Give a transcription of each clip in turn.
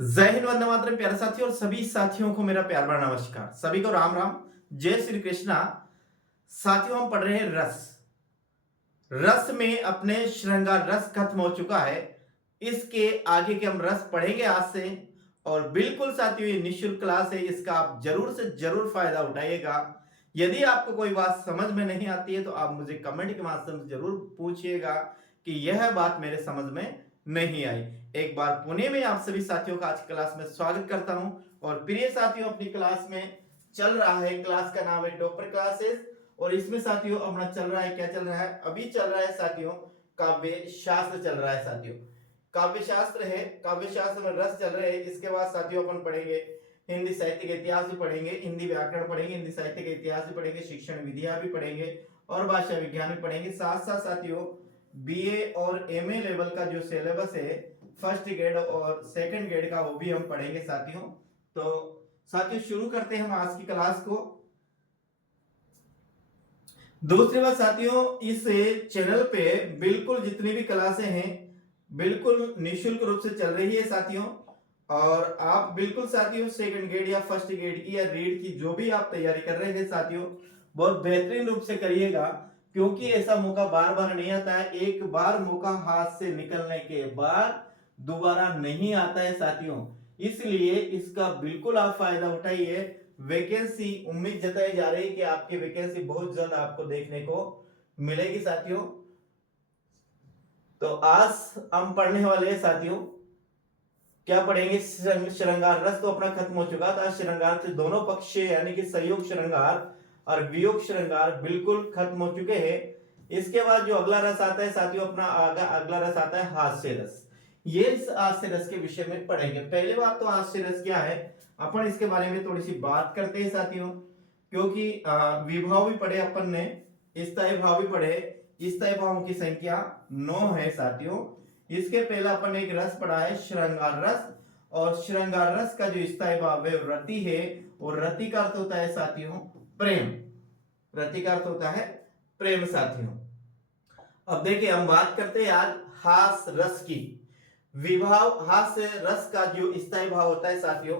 जय हिंद, वंदे मातरम। प्यारे साथियों और सभी साथियों को मेरा प्यार भरा नमस्कार। सभी को राम राम, जय श्री कृष्णा। साथियों, हम पढ़ रहे हैं रस। रस में अपने श्रृंगार रस खत्म हो चुका है। इसके आगे के हम रस पढ़ेंगे आज से। और बिल्कुल साथियों, ये निःशुल्क क्लास है, इसका आप जरूर से जरूर फायदा उठाइएगा। यदि आपको कोई बात समझ में नहीं आती है तो आप मुझे कमेंट के माध्यम से जरूर पूछिएगा कि यह बात मेरे समझ में नहीं आई। एक बार पुणे में आप सभी साथियों का आज क्लास में स्वागत करता हूं। और प्रिय साथियों, अपनी क्लास में चल रहा है, क्लास का नाम है टॉपर क्लासेस। और इसमें साथियों अपना चल रहा है, क्या चल रहा है, अभी चल रहा है साथियों, काव्य शास्त्र चल रहा है साथियों। काव्य शास्त्र है, काव्य शास्त्र में रस चल रहे हैं। इसके बाद साथियों अपन पढ़ेंगे हिंदी साहित्य का इतिहास भी पढ़ेंगे, हिंदी व्याकरण पढ़ेंगे, हिंदी साहित्य का इतिहास भी पढ़ेंगे, शिक्षण विधियां भी पढ़ेंगे और भाषा विज्ञान भी पढ़ेंगे। साथ साथ साथियों बीए और एमए लेवल का जो सिलेबस है, फर्स्ट ग्रेड और सेकंड ग्रेड का, वो भी हम पढ़ेंगे साथियों। तो साथियों शुरू करते हैं हम आज की क्लास को। दूसरी बात साथियों, इस चैनल पे बिल्कुल जितनी भी क्लासें हैं बिल्कुल निःशुल्क रूप से चल रही है साथियों। और आप बिल्कुल साथियों सेकंड ग्रेड या फर्स्ट ग्रेड की या रीड की जो भी आप तैयारी कर रहे हैं साथियों, बहुत बेहतरीन रूप से करिएगा। क्योंकि ऐसा मौका बार बार नहीं आता है। एक बार मौका हाथ से निकलने के बाद दोबारा नहीं आता है साथियों। इसलिए इसका बिल्कुल आप फायदा उठाइए। वैकेंसी उम्मीद जताई जा रही है कि आपकी वैकेंसी बहुत जल्द आपको देखने को मिलेगी साथियों। तो आज हम पढ़ने वाले हैं साथियों, क्या पढ़ेंगे? श्रृंगार रस तो अपना खत्म हो चुका था। श्रृंगार से दोनों पक्ष यानी कि संयोग श्रृंगार और वियोग श्रृंगार बिल्कुल खत्म हो चुके हैं। इसके बाद जो अगला रस आता है साथियों, अपना अगला रस आता है हास्य रस। ये इस हास्य रस के विषय में पढ़ेंगे। पहले बात तो हास्य रस क्या है, अपन इसके बारे में थोड़ी सी बात करते हैं साथियों। क्योंकि विभाव भी पढ़े अपन ने, स्थायी भाव भी पढ़े। स्थायी भावों की संख्या 9 है साथियों। इसके पहला अपन एक रस पढ़ा है श्रृंगार रस। और श्रृंगार रस का जो स्थायी भाव है रति है। और रति का अर्थ होता है साथियों प्रेम। रति का अर्थ होता है प्रेम साथियों। अब देखिए हम बात करते हैं आज हास रस की। विभाव हास्य रस का जो स्थायी भाव होता है साथियों,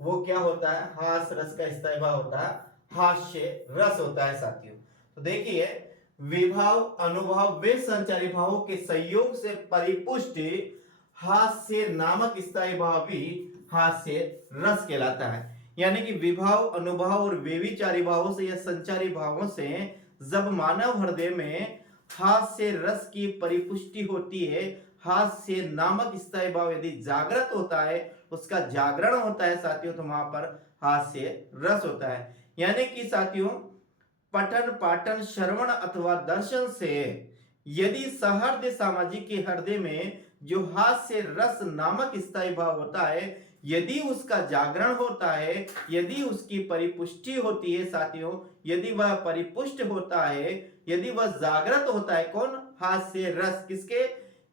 वो क्या होता है? हास रस का स्थायी भाव होता है हास्य रस होता है साथियों। तो देखिए विभाव अनुभाव वे संचारी भावों के संयोग से परिपुष्ट हास्य नामक स्थायी भाव भी हास्य रस कहलाता है। यानी कि विभाव अनुभाव और वेविचारी भावों से या संचारी भावों से जब मानव हृदय में हास्य रस की परिपुष्टि होती है, हास्य नामक स्थायी भाव यदि जागृत होता है, उसका जागरण होता है साथियों, तो वहां पर हास्य रस होता है। यानी कि साथियों पठन पाठन श्रवण अथवा दर्शन से यदि सहृदय सामाजिक के हृदय में जो हास्य रस नामक स्थायी भाव होता है, यदि उसका जागरण होता है, यदि उसकी परिपुष्टि होती है साथियों, यदि वह परिपुष्ट होता है, यदि वह जागृत होता है, कौन? हास्य रस। किसके?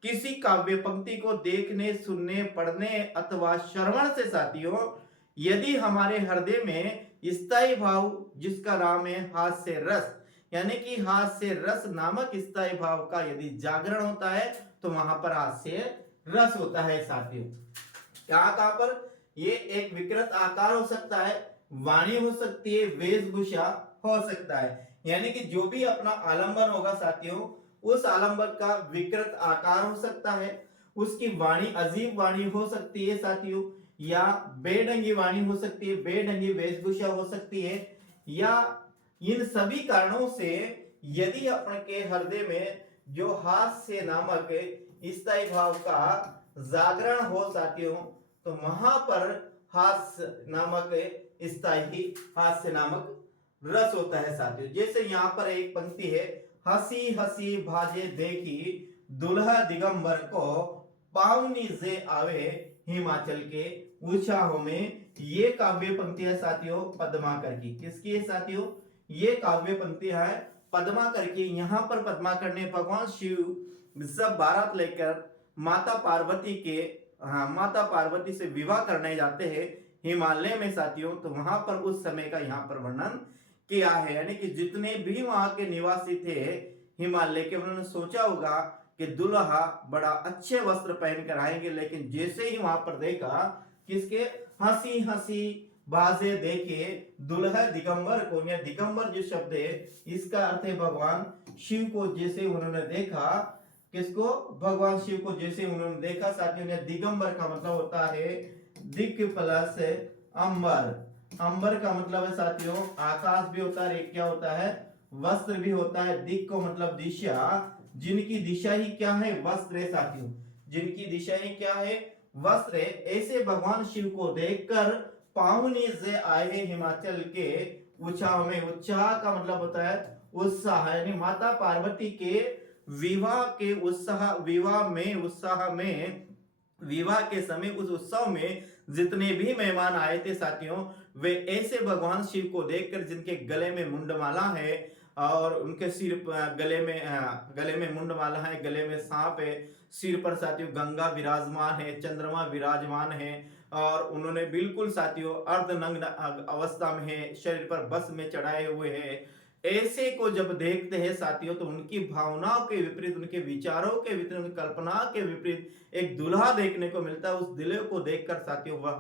किसी काव्य पंक्ति को देखने, सुनने, पढ़ने अथवा श्रवण से साथियों, यदि हमारे हृदय में स्थायी भाव जिसका नाम है हास्य रस, यानी कि हास्य रस नामक स्थायी भाव का यदि जागरण होता है, तो वहां पर हास्य रस होता है साथियों। कहां पर? ये एक विकृत आकार हो सकता है, वाणी हो सकती है, वेशभूषा हो सकता है। यानी कि जो भी अपना आलंबन होगा साथियों, उस आलंबन का विकृत आकार हो सकता है, उसकी वाणी अजीब वाणी हो सकती है साथियों, या बेढंगी वाणी हो सकती है, बेढंगी वेशभूषा हो सकती है, या इन सभी कारणों से यदि अपन के हृदय में जो हास्य नामक स्थायी भाव का जागरण हो साथियों, तो वहां पर हास्य नामक स्थायी हास्य नामक रस होता है साथियों। जैसे यहां पर एक पंक्ति है, हंसी हंसी भाजे देखी दुल्हा दिगंबर को पावनी से आवे हिमाचल के ऊंचाओं में। ये काव्य पंक्तियां साथियों पद्माकर की। किसकी है साथियों? ये काव्य पंक्तियां है पद्माकर की। यहां पर पद्माकर ने भगवान शिव सब बारात लेकर माता पार्वती के माता पार्वती से विवाह करने जाते हैं हिमालय में साथियों, तो वहां पर उस समय का यहां पर वर्णन किया है। यानी कि जितने भी वहां के निवासी थे हिमालय के, उन्होंने सोचा होगा कि दुल्हा बड़ा अच्छे वस्त्र पहन कर आएंगे, लेकिन जैसे ही वहां पर देखा किसके? हंसी हंसी बाजे देखे दुल्हा दिगंबर को, या दिगंबर जो शब्द है इसका अर्थ है भगवान शिव को जैसे उन्होंने देखा। किसको? भगवान शिव को जैसे उन्होंने देखा साथियों ने। दिगंबर का मतलब होता है दिक प्लस अंबर। अंबर का मतलब है साथियों आकाश भी होता है, एक क्या होता है? वस्त्र भी होता है। दिक को मतलब दिशा, जिनकी दिशा ही क्या है? वस्त्र है साथियों, जिनकी दिशा ही क्या है? वस्त्र है। ऐसे भगवान शिव को देखकर पावनी से आए हैं हिमाचल के उत्साह में। उत्साह का मतलब होता है उत्साह, यानी माता पार्वती के विवाह के उत्साह, विवाह के समय उस उत्सव में जितने भी मेहमान आए थे साथियों, वे ऐसे भगवान शिव को देखकर जिनके गले में मुंडमाला है और उनके सिर गले में मुंडमाला है, गले में सांप है, सिर पर साथियों गंगा विराजमान है, चंद्रमा विराजमान है और उन्होंने बिल्कुल साथियों अर्धनग्न अवस्था में है, शरीर पर बस में चढ़ाए हुए हैं। ऐसे को जब देखते हैं साथियों तो उनकी भावनाओं के विपरीत, उनके विचारों के विपरीत, उनकी कल्पना के विपरीत एक दूल्हा देखने को मिलता है। उस दूल्हे को देखकर साथियों वह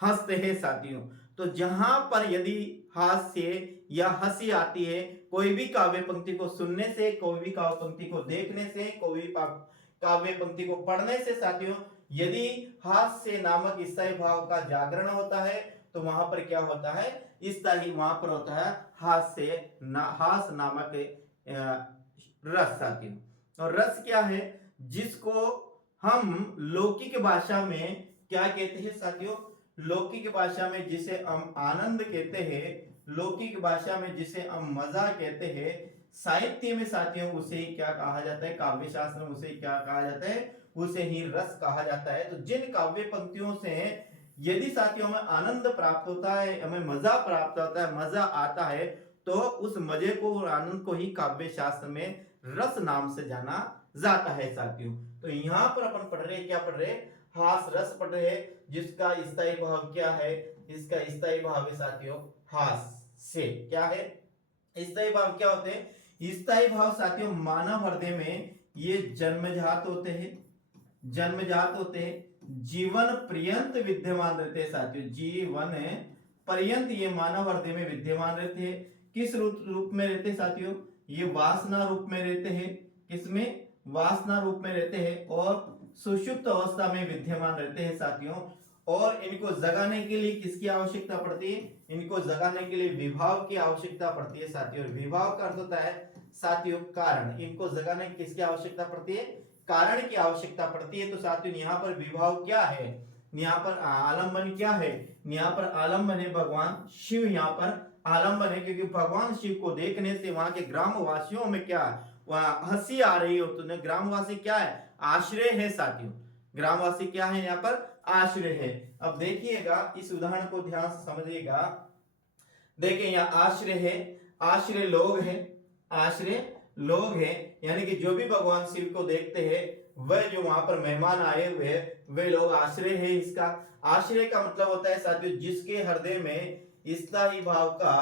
हंसते हैं साथियों। तो जहां पर यदि हास्य या हंसी आती है कोई भी काव्य पंक्ति को सुनने से, कोई भी काव्य पंक्ति को देखने से, कोई भी काव्य पंक्ति को पढ़ने से साथियों, यदि हास्य नामक स्थायी भाव का जागरण होता है तो वहां पर क्या होता है? स्थायी वहां पर होता है हास नामक रस साथियों। और रस क्या है? जिसको हम लौकिक भाषा में क्या कहते हैं साथियों? लौकिक भाषा में जिसे हम आनंद कहते हैं, लौकिक भाषा में जिसे हम मजा कहते हैं, साहित्य में साथियों उसे क्या कहा जाता है? काव्य शास्त्र में उसे क्या कहा जाता है? उसे ही रस कहा जाता है। तो जिन काव्य पंक्तियों से यदि साथियों हमें आनंद प्राप्त होता है, हमें मजा प्राप्त होता है, मजा आता है, तो उस मजे को और आनंद को ही काव्य शास्त्र में रस नाम से जाना जाता है साथियों। तो यहाँ पर अपन पढ़ रहे क्या पढ़ रहे? हास रस पढ़ रहे, जिसका स्थायी भाव क्या है? इसका स्थायी भाव है साथियों हास से। क्या है स्थायी भाव? क्या होते हैं स्थायी भाव साथियों? मानव हृदय में ये जन्मजात होते हैं, जन्मजात होते हैं, जीवन पर्यंत विद्यमान रहते हैं साथियों। जीवन पर्यंत ये मानव हृदय में विद्यमान रहते हैं। किस रूप में रहते हैं साथियों? ये वासना रूप में रहते हैं। किसमें? वासना रूप में रहते हैं और सुषुप्त अवस्था में विद्यमान रहते हैं साथियों। और इनको जगाने के लिए किसकी आवश्यकता पड़ती है? इनको जगाने के लिए विभाव की आवश्यकता पड़ती है साथियों। विभाव का अर्थ होता है साथियों कारण। इनको जगाने की किसकी आवश्यकता पड़ती है? कारण की आवश्यकता पड़ती है। तो साथियों यहाँ पर विभाव क्या है? यहाँ पर आलंबन क्या है? यहाँ पर आलंबन है भगवान शिव। यहाँ पर आलंबन है क्योंकि भगवान शिव को देखने से वहां के ग्रामवासियों में क्या हंसी आ रही हो। तो ग्रामवासी क्या है? आश्रय है साथियों। ग्रामवासी क्या है? यहाँ पर आश्रय है। अब देखिएगा इस उदाहरण को ध्यान से समझिएगा। देखिए यहाँ आश्रय है, आश्रय लोग हैं, आश्रय लोग हैं, यानी कि जो भी भगवान शिव को देखते हैं वह जो वहां पर मेहमान आए हुए हैं वे लोग आश्रय है। इसका आश्रय का मतलब होता है साथियों जिसके हृदय में स्थायी भाव का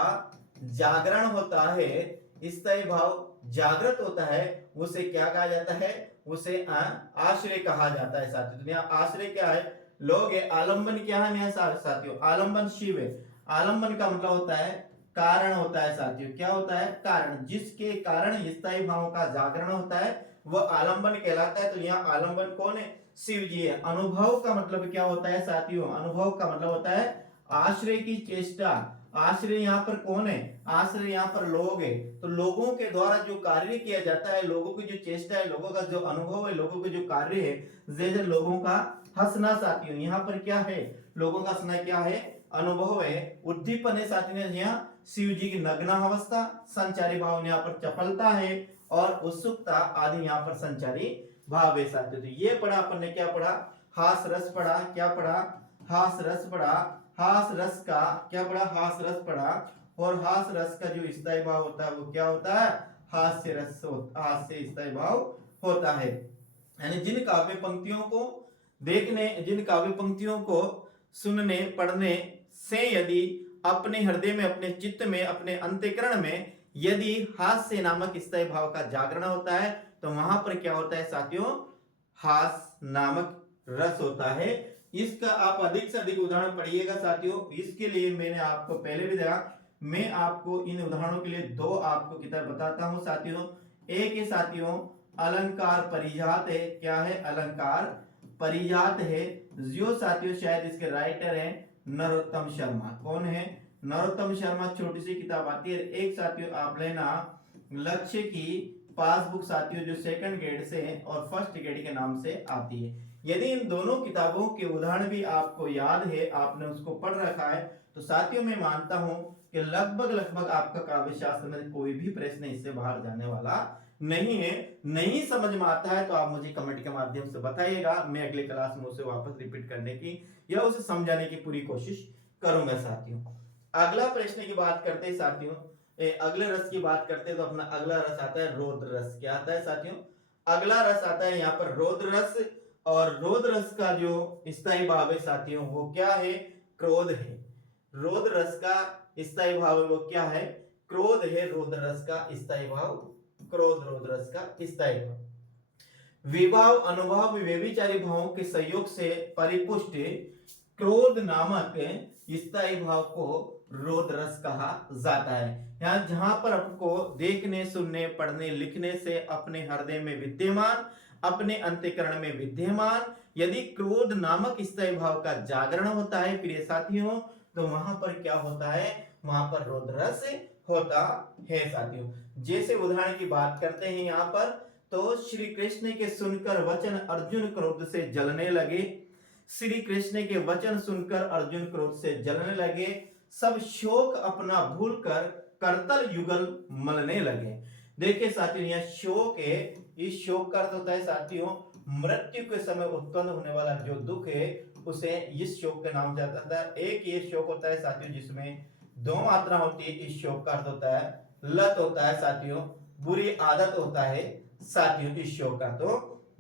जागरण होता है, स्थायी भाव जागृत होता है, उसे क्या कहा जाता है? उसे आश्रय कहा जाता है साथियों। तो यहाँ आश्रय क्या है? लोग है। आलंबन क्या है साथियों? आलंबन शिव है। आलंबन का मतलब होता है कारण होता है साथियों। क्या होता है? कारण। जिसके कारण स्थायी भावों का जागरण होता है वह आलंबन कहलाता है। तो यहाँ आलंबन कौन है? शिव जी है। अनुभव का मतलब क्या होता है साथियों? अनुभव का मतलब होता है आश्रय की चेष्टा। आश्रय यहाँ पर कौन है? आश्रय यहाँ पर लोग है। तो लोगों के द्वारा जो कार्य किया जाता है, लोगों की जो चेष्टा है, लोगों का जो अनुभव है, लोगों के जो कार्य है, जैसे लोगों का हंसना साथियों। यहाँ पर क्या है? लोगों का हंसना क्या है? अनुभव है, उद्दीपन है साथियों। यहाँ शिव जी की नग्न अवस्था, संचारी भाव यहाँ पर चपलता है और उत्सुकता आदि यहाँ पर संचारी भाव है साथियों। तो ये पढ़ा अपन ने, क्या पढ़ा? हास रस पढ़ा। क्या पढ़ा? हास रस पढ़ा। हास रस का क्या पढ़ा? हास रस पढ़ा। और हास रस का जो स्थायी भाव होता है वो क्या होता है? हास्य रस, हास्य स्थायी भाव होता है। यानी जिन काव्य पंक्तियों को देखने, जिन काव्य पंक्तियों को सुनने पढ़ने से यदि अपने हृदय में, अपने चित्त में, अपने अंतःकरण में यदि हास्य नामक स्थायी भाव का जागरण होता है तो वहां पर क्या होता है साथियों? हास नामक रस होता है। इसका आप अधिक से अधिक उदाहरण पढ़िएगा साथियों। इसके लिए मैंने आपको पहले भी देखा, मैं आपको इन उदाहरणों के लिए दो आपको किताब बताता हूं साथियों। एक है साथियों अलंकार परिजात है। क्या है? अलंकार परिजात है। जो साथियों शायद इसके राइटर हैं नरोत्तम शर्मा। कौन है? नरोत्तम शर्मा। छोटी सी किताब आती है। एक साथियों आप लेना लक्ष्य की पासबुक साथियों, जो सेकंड ग्रेड से है और फर्स्ट ग्रेड के नाम से आती है। यदि इन दोनों किताबों के उदाहरण भी आपको याद है, आपने उसको पढ़ रखा है, तो साथियों मैं मानता हूं कि लगभग लगभग आपका काव्य शास्त्र में कोई भी प्रश्न इससे बाहर जाने वाला नहीं है। नहीं समझ में आता है तो आप मुझे कमेंट के माध्यम से बताइएगा, मैं अगले क्लास में उसे वापस रिपीट करने की या उसे समझाने की पूरी कोशिश करूंगा साथियों। अगला प्रश्न की बात करते हैं साथियों, अगले रस की बात करते हैं तो अपना अगला रस आता है रौद्र रस। क्या आता है साथियों? अगला रस आता है यहाँ पर रौद्र रस। और रौद्र रस का जो स्थायी भाव है साथियों वो क्या है? क्रोध है। रौद्र रस का स्थायी भाव है वो क्या है? क्रोध है। रौद्र रस का स्थायी भाव क्रोध। रौद्र रस का स्थायी भाव विभाव अनुभव व्यभिचारी भावों के संयोग से परिपुष्ट क्रोध नामक स्थायी भाव को रौद्र रस कहा जाता है। यहाँ जहां पर आपको देखने सुनने पढ़ने लिखने से अपने हृदय में विद्यमान, अपने अंतःकरण में विद्यमान यदि क्रोध नामक स्थायी भाव का जागरण होता है प्रिय साथियों, तो वहां पर क्या होता है? वहां पर रौद्र रस होता है साथियों। जैसे उदाहरण की बात करते हैं यहाँ पर, तो श्री कृष्ण के सुनकर वचन अर्जुन क्रोध से जलने लगे। श्री कृष्ण के वचन सुनकर अर्जुन क्रोध से जलने लगे। सब शोक अपना भूलकर करतल युगल मलने लगे। देखिए साथियों यह शोक है। इस शोक का अर्थ होता है साथियों मृत्यु के समय उत्पन्न होने वाला जो दुख है उसे इस शोक का नाम जाता है। एक ये शोक होता है साथियों जिसमें दो मात्रा होती है। इस शोक का अर्थ होता है लत होता है साथियों, बुरी आदत होता है साथियों इस शोक का। तो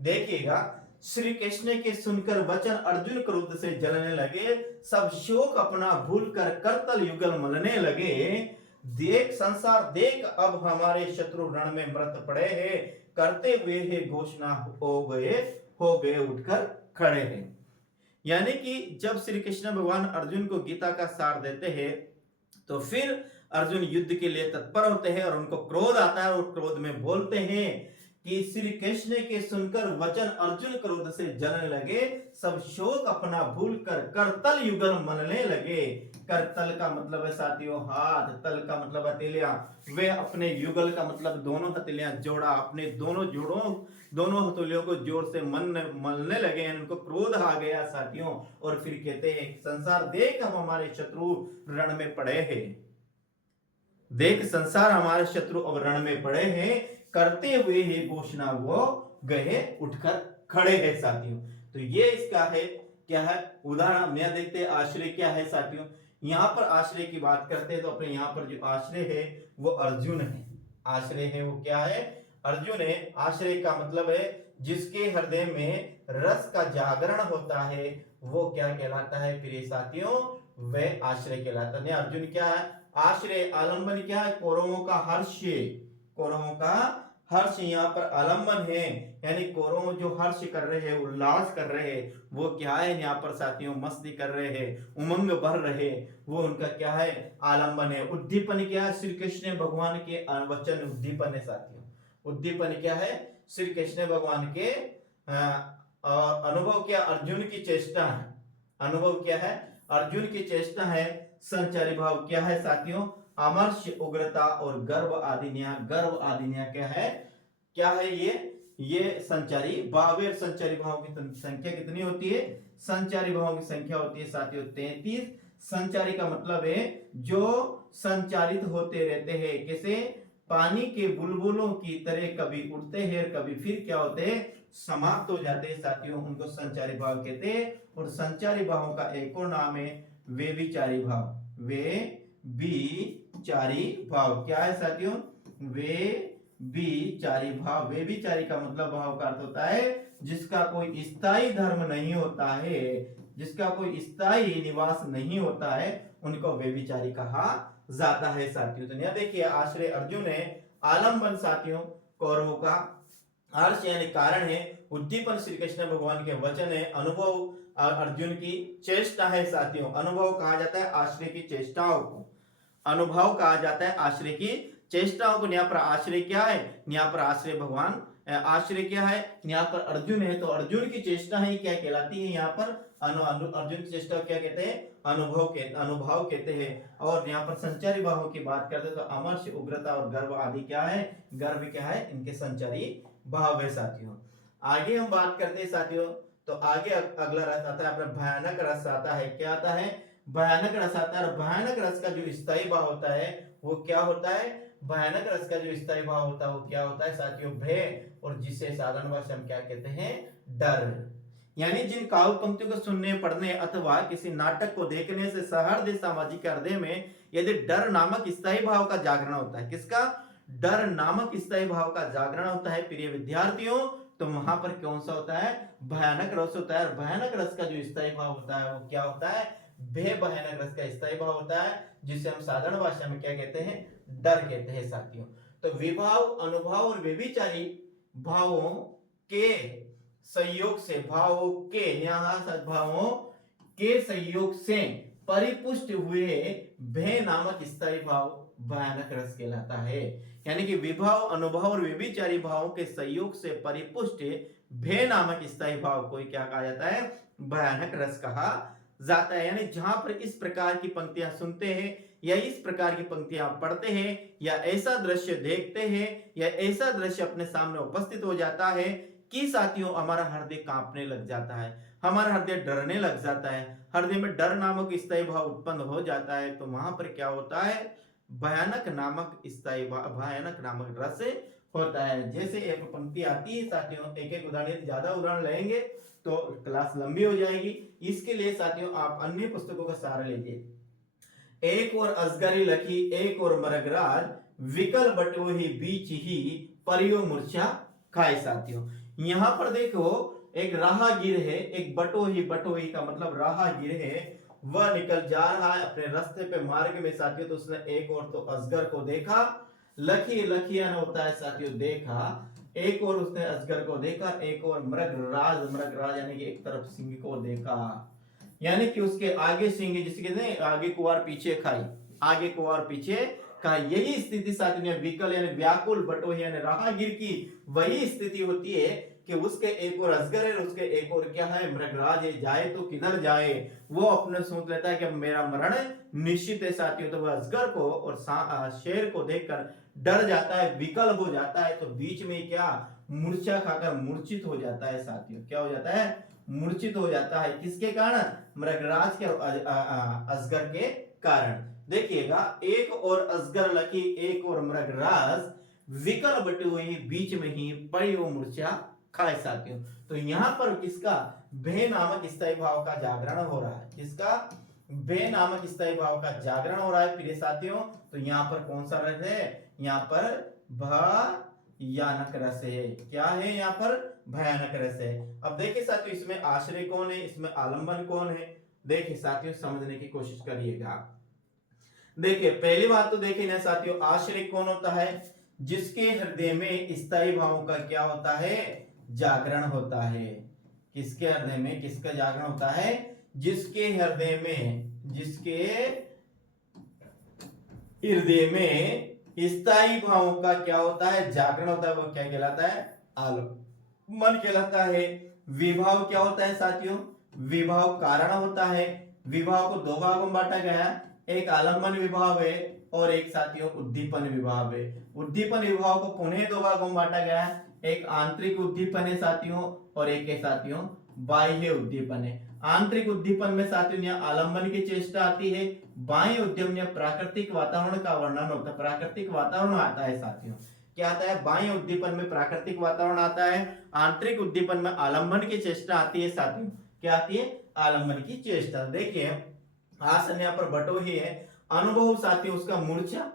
देखिएगा श्री कृष्ण के सुनकर वचन अर्जुन क्रोध से जलने लगे। सब शोक अपना भूलकर करतल युगल मलने लगे। देख संसार देख अब हमारे शत्रु रण में मृत पड़े हैं, करते हुए ही घोषणा हो गए उठकर खड़े हैं। यानी कि जब श्री कृष्ण भगवान अर्जुन को गीता का सार देते हैं तो फिर अर्जुन युद्ध के लिए तत्पर होते हैं और उनको क्रोध आता है और क्रोध में बोलते हैं कि श्री कृष्ण के सुनकर वचन अर्जुन क्रोध से जलने लगे। सब शोक अपना भूलकर करतल युगल मनने लगे। करतल का मतलब है साथियों हाथ, तल का मतलब हथेलियां। वे अपने युगल का मतलब दोनों हथेलियां जोड़ा, अपने दोनों हथेलियों को जोर से मलने लगे। उनको क्रोध आ गया साथियों और फिर कहते हैं संसार देख हम हमारे शत्रु रण में पड़े हैं। देख संसार हमारे शत्रु अब रण में पड़े हैं, करते हुए ही घोषणा वो गए उठकर खड़े हैं साथियों। तो ये इसका है क्या है उदाहरण। मैं देखते हैं आश्रय क्या है साथियों। यहाँ पर आश्रय की बात करते हैं तो अपने यहाँ पर जो आश्रय है वो अर्जुन है। आश्रय है वो क्या है? अर्जुन है। आश्रय का मतलब है जिसके हृदय में रस का जागरण होता है वो क्या कहलाता है प्रिय साथियों? वह आश्रय कहलाता है। अर्जुन क्या है? आश्रय। आलंबन क्या है? कौरवों का हर्ष। कौरवों का हर्ष यहाँ पर आलंबन है, यानी कौरव जो हर्ष कर रहे हैं उल्लास कर रहे हैं वो क्या है यहाँ पर साथियों? मस्ती कर रहे हैं, उमंग भर रहे, वो उनका क्या है? आलंबन है। उद्दीपन क्या है? श्री कृष्ण भगवान के वचन उद्दीपन है साथियों। उद्दीपन क्या है? श्री कृष्ण भगवान के अनुभव क्या? अर्जुन की चेष्टा है। अनुभव क्या है? अर्जुन की चेष्टा है। संचारी भाव क्या है साथियों? अमर्ष उग्रता और गर्व आदिन्या। गर्व आदिन्या क्या है? क्या है ये संचारी भाव है। संचारी भाव की संख्या कितनी होती है? संचारी भाव की संख्या होती है साथियों 33। संचारी का मतलब है जो संचारित होते रहते हैं, कैसे? पानी के बुलबुलों की तरह कभी उड़ते हैं कभी फिर क्या होते हैं? समाप्त हो जाते हैं साथियों। उनको संचारी भाव कहते हैं। और संचारी भावों का एक और नाम है व्यभिचारी भाव। व्यभिचारी भाव क्या है साथियों? व्यभिचारी भाव। व्यभिचारी का मतलब भाव का अर्थ होता है जिसका कोई स्थायी धर्म नहीं होता है, जिसका कोई स्थायी निवास नहीं होता है, उनको व्यभिचारी कहा जाता है साथियों। तो यहां देखिए आश्रय अर्जुन है। आलंबन साथियों कौरवों का हर्ष यानी कारण है, उद्दीपन श्री कृष्ण भगवान के वचन है, अनुभव अर्जुन की चेष्टा है साथियों। अनुभव कहा जाता है आश्रय की चेष्टाओं को, अनुभव कहा जाता है आश्रय की चेष्टाओं को। यहाँ पर आश्रय क्या है, यहाँ पर आश्रय भगवान, आश्रय क्या है, यहाँ पर अर्जुन है, तो अर्जुन की चेष्टा है क्या कहलाती है यहाँ पर, अर्जुन की चेष्टा क्या कहते हैं, अनुभव कहते हैं। और यहाँ पर संचारी भावों की बात करते हैं तो अमर्ष, उग्रता और गर्व आदि क्या है, गर्व क्या है, इनके संचारी भाव है साथियों। आगे हम बात करते हैं साथियों, तो आगे अगला रस आता है अपना भयानक रस आता है। क्या आता है, भयानक रस आता है। और भयानक रस का जो स्थायी भाव होता है वो क्या होता है, भयानक रस का जो स्थायी भाव होता है वो क्या होता है साथियों, भय, और जिसे साधारण भाषा में क्या कहते हैं, डर। यानी जिन काव्य पंक्तियों को सुनने, पढ़ने अथवा किसी नाटक को देखने से सहृदय सामाजिक हृदय में यदि डर नामक स्थायी भाव का जागरण होता है, किसका, डर नामक स्थायी भाव का जागरण होता है प्रिय विद्यार्थियों, तो वहां पर कौन सा होता है, भयानक रस होता है। और भयानक रस का जो स्थायी भाव होता है वो क्या होता है, भय भयानक रस का स्थायी भाव होता है, जिसे हम साधारण भाषा में क्या कहते हैं, डर कहते हैं साथियों। तो विभाव, अनुभव और व्यभिचारी भावों के संयोग से, भावों के, यहाँ भावों के संयोग से परिपुष्ट हुए भय नामक स्थायी भाव भयानक रस कहलाता है। यानी कि विभाव, अनुभव और व्यभिचारी भावों के संयोग से परिपुष्ट भय नामक स्थायी भाव को क्या कहा जाता है, भयानक रस कहा जाता है। यानी जहां पर इस प्रकार की पंक्तियां सुनते हैं या इस प्रकार की पंक्तियां पढ़ते हैं या ऐसा दृश्य देखते हैं या ऐसा दृश्य अपने सामने उपस्थित हो जाता है कि साथियों हमारा हृदय कांपने लग जाता है, हमारा हृदय डरने लग जाता है, हृदय में डर नामक स्थायी भाव उत्पन्न हो जाता है, तो वहां पर क्या होता है, भयानक नामक स्थायी भयानक नामक रस होता है। जैसे एक पंक्ति आती है साथियों, एक एक उदाहरण, ज्यादा उदाहरण लेंगे तो क्लास लंबी हो जाएगी, इसके लिए साथियों आप अन्य पुस्तकों का सहारा लीजिए। एक और अजगरी लखी, एक और मरगराज, विकल बटो ही बीच ही परियो मूर्छा खाए साथियों। यहां पर देखो एक राहगीर है, एक बटोही का मतलब राहगीर है, वह निकल जा रहा है अपने रास्ते पे मार्ग में साथियों, तो उसने एक और तो अजगर को देखा, लखिया होता है साथियों देखा, एक और उसने अजगर को देखा, एक और मृगराज यानी कि एक तरफ सिंह को देखा, यानी कि उसके आगे सिंह, जिसके कहते हैं आगे कुआर पीछे खाई, आगे कुआर पीछे खाई, यही स्थिति साथियों विकल यानी व्याकुल बटोही यानी राहगीर की वही स्थिति होती है कि उसके एक और अजगर है, उसके एक और क्या है, मृगराज है, जाए तो किधर जाए, वो अपने सोच लेता है कि मेरा मरण निश्चित है साथियों, तो वह अजगर को और शेर को देखकर डर जाता है, विकल हो जाता है, तो बीच में क्या मूर्छा खाकर मूर्छित हो जाता है साथियों। क्या हो जाता है, मूर्छित हो जाता है, किसके कारण, मृगराज के अजगर के कारण। देखिएगा, एक और अजगर लकी, एक और मृगराज, विकल बटे हुए बीच में ही पड़ी वो मूर्छा खाए साथियों। तो यहां पर किसका, भय नामक स्थायी भाव का जागरण हो रहा है, किसका, भय नामक स्थायी भाव का जागरण हो रहा है प्रिय साथियों। तो यहाँ पर कौन सा रस है, यहाँ पर भयानक रस है। क्या है यहाँ पर, भयानक रस है। अब देखिए साथियों इसमें आश्रय कौन है, इसमें आलंबन कौन है, देखिए साथियों समझने की कोशिश करिएगा। देखिए पहली बात तो देखिए ना साथियों, आश्रय कौन होता है, जिसके हृदय में स्थायी भावों का क्या होता है, जागरण होता है। किसके हृदय में किसका जागरण होता है, जिसके हृदय में स्थायी भावों का क्या होता है, जागरण होता है, वो क्या कहलाता है, आलंबन कहलाता है। विभाव क्या होता है साथियों, विभाव कारण होता है। विभाव को दो भागों में बांटा गया, एक आलंबन विभाव है और एक साथियों उद्दीपन विभाव है। उद्दीपन विभाव को पुनः दो भागों में बांटा गया, एक आंतरिक उद्दीपन है साथियों और एक है साथियों बाह्य उद्दीपन है। आंतरिक उद्दीपन में साथियों यहाँ आलंबन की चेष्टा आती है, बाह्य उद्यम में प्राकृतिक वातावरण का वर्णन होता है, प्राकृतिक वातावरण आता है साथियों। क्या आता है, बाह्य उद्दीपन में प्राकृतिक वातावरण आता है, आंतरिक उद्दीपन में आलंबन की चेष्टा आती है साथियों। क्या आती है, आलंबन की चेष्टा। देखिए आसन यहाँ पर बटो ही है, अनुभव साथियों उसका मूर्छा।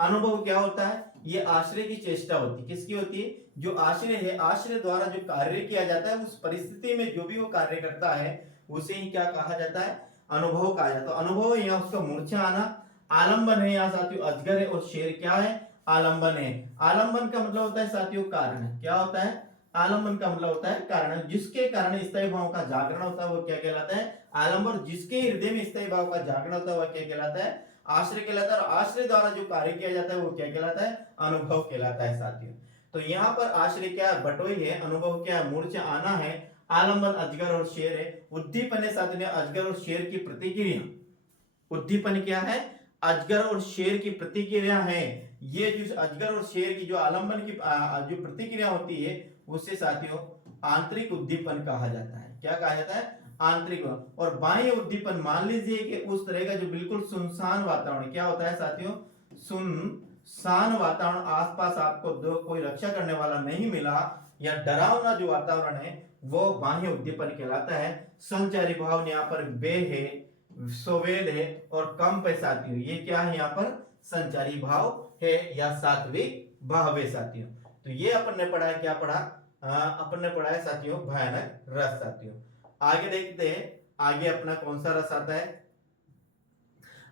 अनुभव क्या होता है, ये आश्रय की चेष्टा होती है, किसकी होती है, जो आश्रय है, आश्रय द्वारा जो कार्य किया जाता है उस परिस्थिति में जो भी वो कार्य करता है उसे ही क्या कहा जाता है, अनुभव कहा जाता है। अनुभव है यहाँ उसका मूर्छा आना। आलंबन है यहाँ साथियों अजगर है और शेर क्या है, आलंबन है। आलंबन का मतलब होता है साथियों कारण, क्या होता है, आलंबन का मतलब होता है कारण, जिसके कारण स्थायी भाव का जागरण होता है वो क्या कहलाता है? आलंबन। जिसके हृदय में स्थायी भाव का जागरण होता है वह क्या कहलाता है? आश्रय कहलाता है। और आश्रय द्वारा जो कार्य किया जाता है वो क्या कहलाता है? अनुभव कहलाता है साथियों। तो यहाँ पर आश्रय क्या है? बटोई है। अनुभव क्या है? मूर्छा आना है। आलंबन अजगर और शेर है। उद्दीपन है साथियों अजगर और शेर की प्रतिक्रिया। उद्दीपन क्या है? अजगर और शेर की प्रतिक्रिया है। ये जो अजगर और शेर की जो आलंबन की जो प्रतिक्रिया होती है उससे साथियों आंतरिक उद्दीपन कहा जाता है। क्या कहा जाता है? आंतरिक। और बाह्य उद्दीपन मान लीजिए कि उस तरह का जो बिल्कुल सुनसान वातावरण, क्या होता है साथियों? सुनसान वातावरण, आसपास आपको दो कोई रक्षा करने वाला नहीं मिला या डरावना जो वातावरण है वो बाह्य उद्दीपन कहलाता है। संचारी भाव यहाँ पर बे है, सोवेल है और कंप है साथियों। ये क्या है? यहाँ पर संचारी भाव है या सात्विक भाव है साथियों। तो ये अपन ने पढ़ा है, क्या पढ़ा? अपन ने पढ़ा है साथियों भयानक रस साथियों। आगे देखते हैं, आगे अपना कौन सा रस आता है?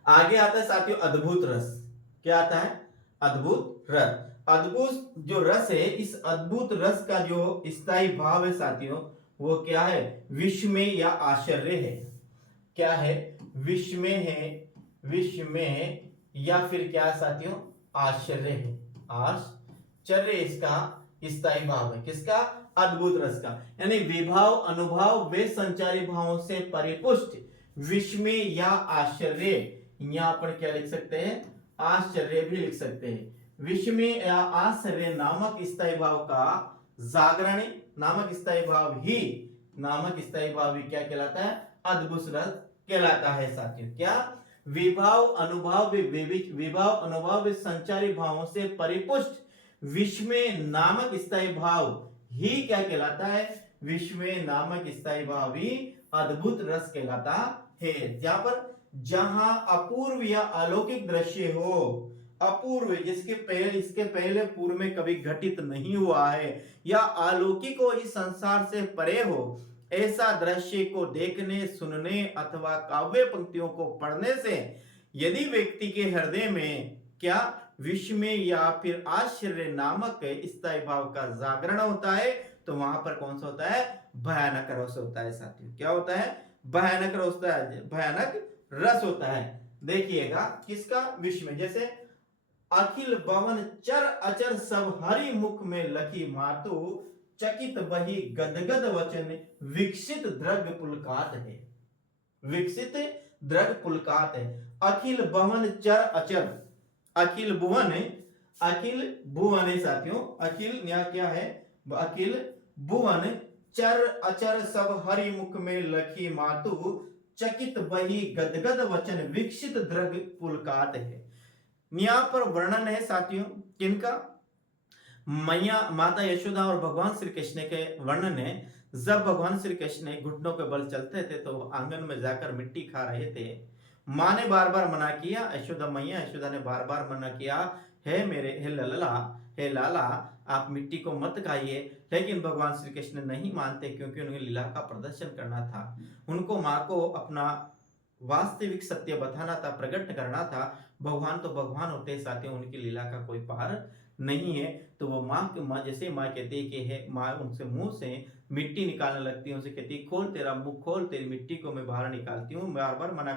आगे आता है साथियों अद्भुत रस। क्या आता है? अद्भुत रस। अद्भुत जो रस है, इस अद्भुत रस का जो स्थायी भाव है साथियों वो क्या है? विस्मय या आश्चर्य है। क्या है? विस्मय है, विस्मय या फिर क्या साथियों? आश्चर्य है। आश्चर्य इसका स्थायी भाव है। किसका? अद्भुत रस का। यानी विभाव अनुभव वे संचारी भावों से परिपुष्ट विस्मय या आश्चर्य। यहां पर क्या लिख सकते हैं? आश्चर्य भी लिख सकते हैं। विस्मय या आश्चर्य नामक स्थायी भाव का जागरण नामक स्थायी भाव ही क्या कहलाता है? अद्भुत रस कहलाता है साथियों। क्या? विभाव अनुभव संचारी भावों से परिपुष्ट विस्मय नामक स्थायी भाव ही क्या कहलाता है? विस्मय नामक स्थायी भाव ही अद्भुत रस कहलाता है। जहां अपूर्व या अलौकिक दृश्य हो, अपूर्व इसके पहले पूर्व में कभी घटित नहीं हुआ है या अलौकिक हो, इस संसार से परे हो, ऐसा दृश्य को देखने, सुनने अथवा काव्य पंक्तियों को पढ़ने से यदि व्यक्ति के हृदय में क्या विस्मय या फिर आश्चर्य नामक स्थायी भाव का जागरण होता है तो वहां पर कौन सा होता है? भयानक रस होता है साथियों। क्या होता है? भयानक रस होता है, भयानक रस होता है। देखिएगा किसका? विस्मय। जैसे अखिल भवन चर अचर सब हरि मुख में लखी मातु, चकित बही गदगद वचन विकसित द्रग पुलकात है। विकसित द्रग पुलकात है। अखिल भवन चर अचर, अखिल भुवन है साथियों। अखिल क्या है? अखिल भुवन चर अचर सब हरि मुख में लखी मातु, चकित बही गदगद वचन विकसित द्रग पुलकात है। यहाँ पर वर्णन है साथियों किनका? मैया माता यशोदा और भगवान श्री कृष्ण के वर्णन है। जब भगवान श्री कृष्ण घुटनों के बल चलते थे तो आंगन में जाकर मिट्टी खा रहे थे। माँ ने बार बार मना किया, यशोदा ने बार बार मना किया, हे लाला आप मिट्टी को मत खाइए। लेकिन भगवान श्री कृष्ण नहीं मानते क्योंकि उन्हें लीला का प्रदर्शन करना था। उनको माँ को अपना वास्तविक सत्य बताना था, प्रकट करना था। भगवान तो भगवान होते साथियों, उनकी लीला का कोई पार नहीं है। तो वो माँ जैसे माँ कहती है कि है, माँ उनसे मुंह से मिट्टी निकालने लगती है, उनसे कहती है खोल तेरा मुंह खोल, तेरी मिट्टी को मैं बाहर निकालती हूँ। बार बार मना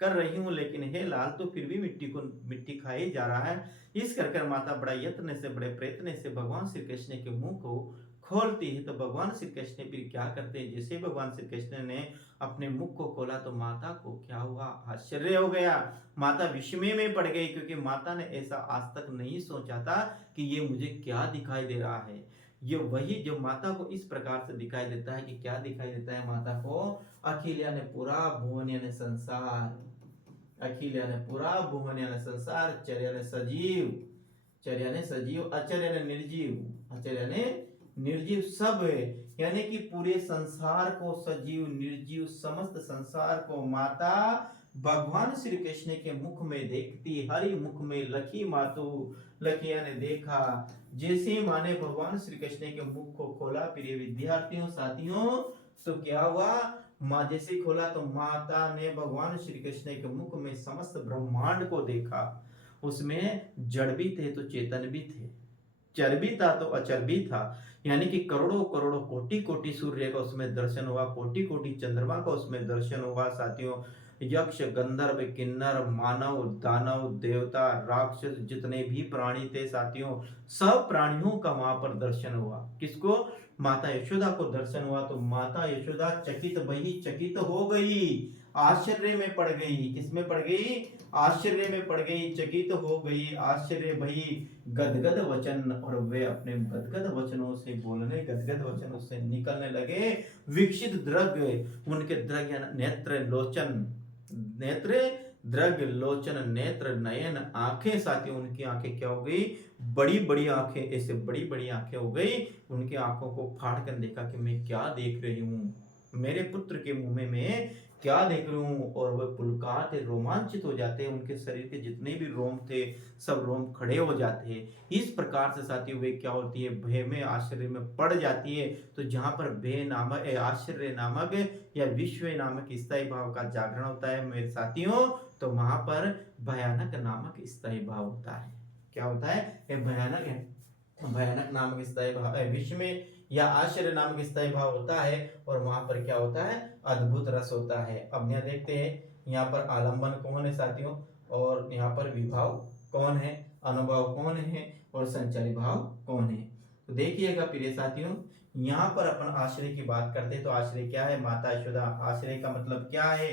कर रही हूँ लेकिन हे लाल तो फिर भी मिट्टी खाई जा रहा है। इस कर माता बड़ा यत्न से, बड़े प्रयत्न से भगवान श्री कृष्ण के मुंह को खोलती है। तो भगवान श्री कृष्ण फिर क्या करते हैं? जैसे भगवान श्री कृष्ण ने अपने मुख को खोला तो माता को क्या हुआ? आश्चर्य हो गया। माता विस्मय में पड़ गई क्योंकि माता ने ऐसा आज तक नहीं सोचा था कि ये मुझे क्या दिखाई दे रहा है। ये वही जो माता को इस प्रकार से दिखाई देता है कि क्या दिखाई देता है माता को? अखिल यानी पूरा, भुवन यानी संसार, अखिल यानी पूरा, भुवन यानी संसार, चर यानी सजीव, अचर यानी निर्जीव सब है। यानी कि पूरे संसार को, सजीव निर्जीव समस्त संसार को माता भगवान श्री कृष्ण के मुख में देखती, हरि मुख में लखी मातु, लखिया ने देखा। जैसे माँ ने भगवान श्री कृष्ण के मुख को खोला, प्रिय विद्यार्थियों साथियों, तो क्या हुआ? माँ जैसे खोला तो माता ने भगवान श्री कृष्ण के मुख में समस्त ब्रह्मांड को देखा। उसमें जड़ भी थे तो चेतन भी थे। चर्बी था तो अचर भी था, यानी कि करोड़ों करोड़ों कोटि कोटि सूर्य का उसमें दर्शन हुआ, कोटि कोटि चंद्रमा का उसमें दर्शन हुआ साथियों। यक्ष गंधर्व किन्नर मानव दानव देवता राक्षस जितने भी प्राणी थे साथियों, सब प्राणियों का वहां पर दर्शन हुआ। किसको? माता यशोदा को दर्शन हुआ। तो माता यशोदा चकित भई, चकित हो गई, आश्चर्य में पड़ गई। किसमें पड़ गई? आश्चर्य में पड़ गई, चकित हो गई, आश्चर्य भई, गदगद वचन, और वे अपने गदगद वचनों से बोलने, गदगद वचनों से निकलने लगे। विकसित द्रव्य, उनके द्रव्य नेत्र लोचन, नेत्र द्रव्य लोचन, नेत्र नयन आंखें साथियों, उनकी आंखें क्या हो गई? बड़ी बड़ी आंखें, ऐसे बड़ी बड़ी आंखें हो गई। उनकी आंखों को फाड़ कर देखा कि मैं क्या देख रही हूँ, मेरे पुत्र के मुंह में मैं क्या देख रही हूँ। और वह पुलकात रोमांचित हो जाते हैं, उनके शरीर के जितने भी रोम थे सब रोम खड़े हो जाते हैं। इस प्रकार से साथियों वे क्या होती है? भय में, आश्चर्य में पड़ जाती है। तो जहां पर भय नामक, आश्चर्य नामक या विश्व नामक स्थायी भाव का जागरण होता है मेरे साथियों, तो वहां पर भयानक नामक स्थायी भाव होता है। क्या होता है? ये भयानक, भयानक नामक स्थायी भाव, विश्व में या आश्चर्य नामक स्थायी भाव होता है। और वहां पर क्या होता है? अद्भुत रस होता है। अब यहाँ देखते हैं, यहाँ पर आलंबन कौन है साथियों, और यहाँ पर विभाव कौन है, अनुभव कौन है, और संचारी भाव कौन है। तो देखिएगा प्रिय साथियों, यहाँ पर अपन आश्रय की बात करते हैं। तो आश्रय क्या है? माता यशोदा। आश्रय का मतलब क्या है?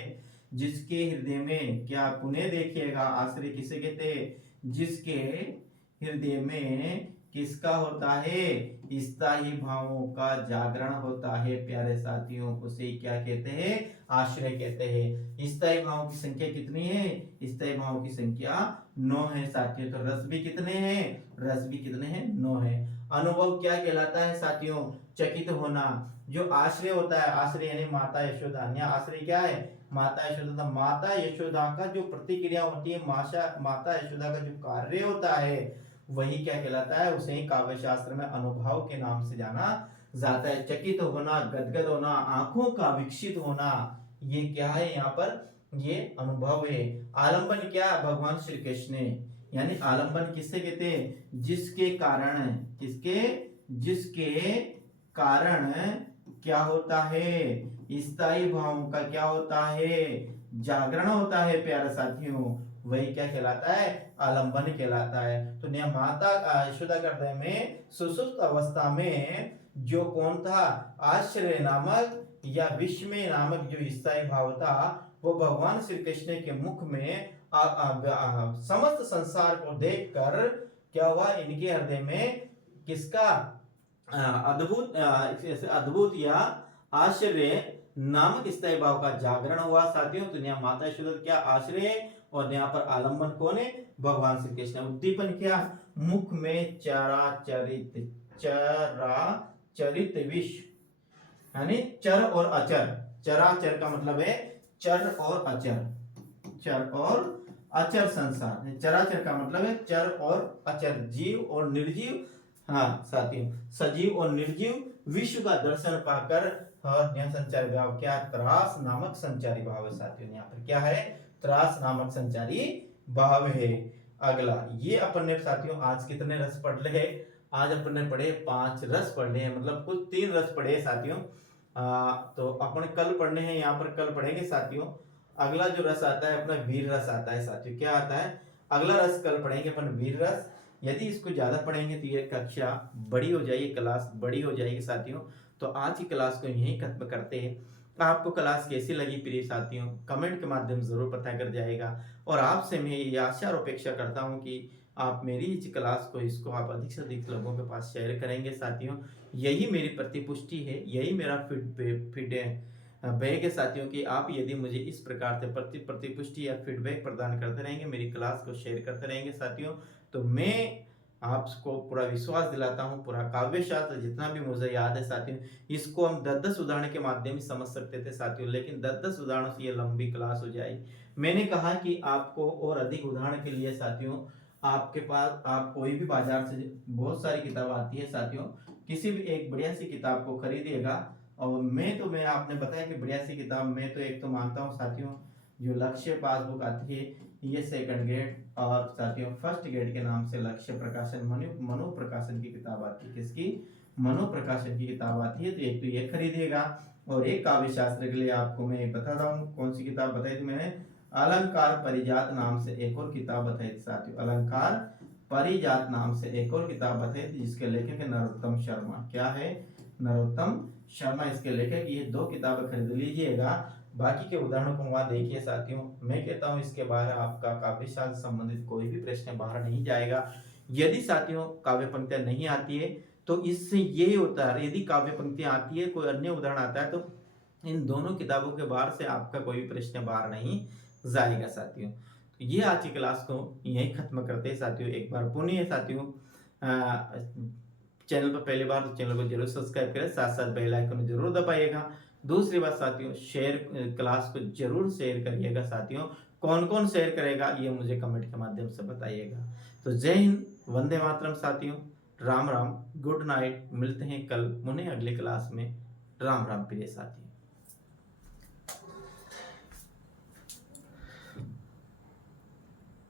जिसके हृदय में, क्या पुनः देखिएगा, आश्रय किसे कहते हैं? जिसके हृदय में किसका होता है? स्थायी भावों का जागरण होता है प्यारे साथियों, उसे क्या कहते हैं? आश्रय कहते हैं। स्थायी भावों की संख्या कितनी है? स्थायी भावों की संख्या 9 है साथियों। तो रस भी कितने हैं? रस भी कितने हैं? 9 है। अनुभव क्या कहलाता है साथियों? चकित होना। जो आश्रय होता है, आश्रय यानी माता यशोदा, या आश्रय क्या है? माता यशोदा। माता यशोदा का जो प्रतिक्रिया होती है, माता यशोदा का जो कार्य होता है, वही क्या कहलाता है? उसे ही काव्य शास्त्र में अनुभव के नाम से जाना जाता है। चकित होना, गदगद होना, आंखों का विकसित होना, ये क्या है? यहाँ पर ये अनुभव है। आलंबन क्या? भगवान श्री कृष्ण, यानी आलंबन किससे कहते हैं? जिसके कारण, किसके? जिसके कारण क्या होता है? स्थायी भावों का क्या होता है? जागरण होता है प्यारे साथियों, वही क्या कहलाता है? आलंबन कहलाता है। तो माता यशोदा के हृदय में सुसुप्त अवस्था में जो कौन था? आश्चर्य नामक या विस्मय नामक जो स्थायी भाव था, वो भगवान श्री कृष्ण के मुख में समस्त संसार को देखकर क्या हुआ? इनके हृदय में किसका अद्भुत, अद्भुत या आश्चर्य नामक स्थायी भाव का जागरण हुआ साथियों। तो यहाँ माता यशोदा क्या? आश्रय, और यहाँ पर आलंबन कौन है? भगवान श्री कृष्ण। उद्दीपन क्या? मुख में चराचरित, चराचरित विश्व, यानी चर और अचर। चराचर का मतलब है चर और अचर, चर और अचर संसार। चराचर का मतलब है चर और अचर, जीव और निर्जीव, हाँ साथियों, सजीव और निर्जीव विश्व का दर्शन पाकर। और यह संचारी भाव क्या? त्रास नामक संचारी भाव है साथियों। यहाँ पर क्या है? त्रास नामक संचारी भाव है। अगला ये अपन ने साथियों आज कितने रस पढ़ ले? आज अपन ने पढ़े 5 रस पढ़ लिए, मतलब कुल 3 रस पढ़े साथियों। तो अपन कल पढ़ने हैं, यहाँ पर कल पढ़ेंगे साथियों। अगला जो रस आता है अपना वीर रस आता है साथियों। क्या आता है? अगला रस कल पढ़ेंगे अपन वीर रस। यदि इसको ज्यादा पढ़ेंगे तो ये कक्षा बड़ी हो जाएगी, क्लास बड़ी हो जाएगी साथियों। तो आज की क्लास को यहीं खत्म करते हैं। आपको क्लास कैसी लगी प्रिय साथियों? कमेंट के माध्यम से जरूर पता कर जाएगा। और आपसे मैं ये आशा और अपेक्षा करता हूँ कि आप मेरी इस क्लास को, इसको आप अधिक से अधिक लोगों के पास शेयर करेंगे साथियों। यही मेरी प्रतिपुष्टि है, यही मेरा फीडबैक है साथियों, कि आप यदि मुझे इस प्रकार से प्रतिपुष्टि या फीडबैक प्रदान करते रहेंगे, मेरी क्लास को शेयर करते रहेंगे साथियों, तो मैं आपको पूरा विश्वास दिलाता हूँ, पूरा काव्य शास्त्र जितना भी मुझे याद है साथियों, इसको हम 10-10 उदाहरण के माध्यम से समझ सकते थे साथियों, लेकिन 10-10 उदाहरणों से ये लंबी क्लास हो जाएगी। मैंने कहा कि आपको और अधिक उदाहरण के लिए साथियों, आपके पास, आप कोई भी बाजार से बहुत सारी किताब आती है साथियों, किसी भी एक बढ़िया सी किताब को खरीदिएगा। और मैं आपने बताया कि बढ़िया सी किताब, मैं तो एक तो मानता हूँ साथियों, जो लक्ष्य पासबुक आती है, ये सेकंड ग्रेड। और साथियों फर्स्ट ग्रेड के नाम से लक्ष्य प्रकाशन मनु प्रकाशन की किताब आती है। किसकी? मनु प्रकाशन की किताब आती है। तो एक तो ये खरीदिएगा। और एक काव्य शास्त्र के लिए आपको मैं बता रहा हूँ कौन सी किताब बताई थी मैंने, अलंकार परिजात नाम से एक और किताब बताई थी साथियों। अलंकार परिजात नाम से एक और किताब बताई थी जिसके लेखक है नरोत्तम शर्मा। क्या है? नरोत्तम शर्मा इसके लेखक। ये दो किताबें खरीद लीजिएगा। बाकी के उदाहरणों को वहां देखिए साथियों। मैं कहता हूं इसके बाहर आपका काव्य शास्त्र संबंधित कोई भी प्रश्न बाहर नहीं जाएगा। यदि साथियों काव्य पंक्तियां नहीं आती है तो इससे यही होता है, यदि काव्य पंक्तियां आती है कोई अन्य उदाहरण आता है तो इन दोनों किताबों के बाहर से आपका कोई भी प्रश्न बाहर नहीं जाएगा साथियों। तो ये आज की क्लास को यही खत्म करते हैं साथियों। एक बार पुनः साथियों चैनल पर पहली बार तो चैनल को जरूर सब्सक्राइब करें, साथ साथ बेल आइकन जरूर दबाइएगा। दूसरी बात साथियों, शेयर क्लास को जरूर शेयर करिएगा साथियों। कौन कौन शेयर करेगा ये मुझे कमेंट के माध्यम से बताइएगा। तो जय हिंद, वंदे मातरम साथियों, राम राम, गुड नाइट। मिलते हैं कल पुनः अगली क्लास में। राम राम प्रिय साथियों।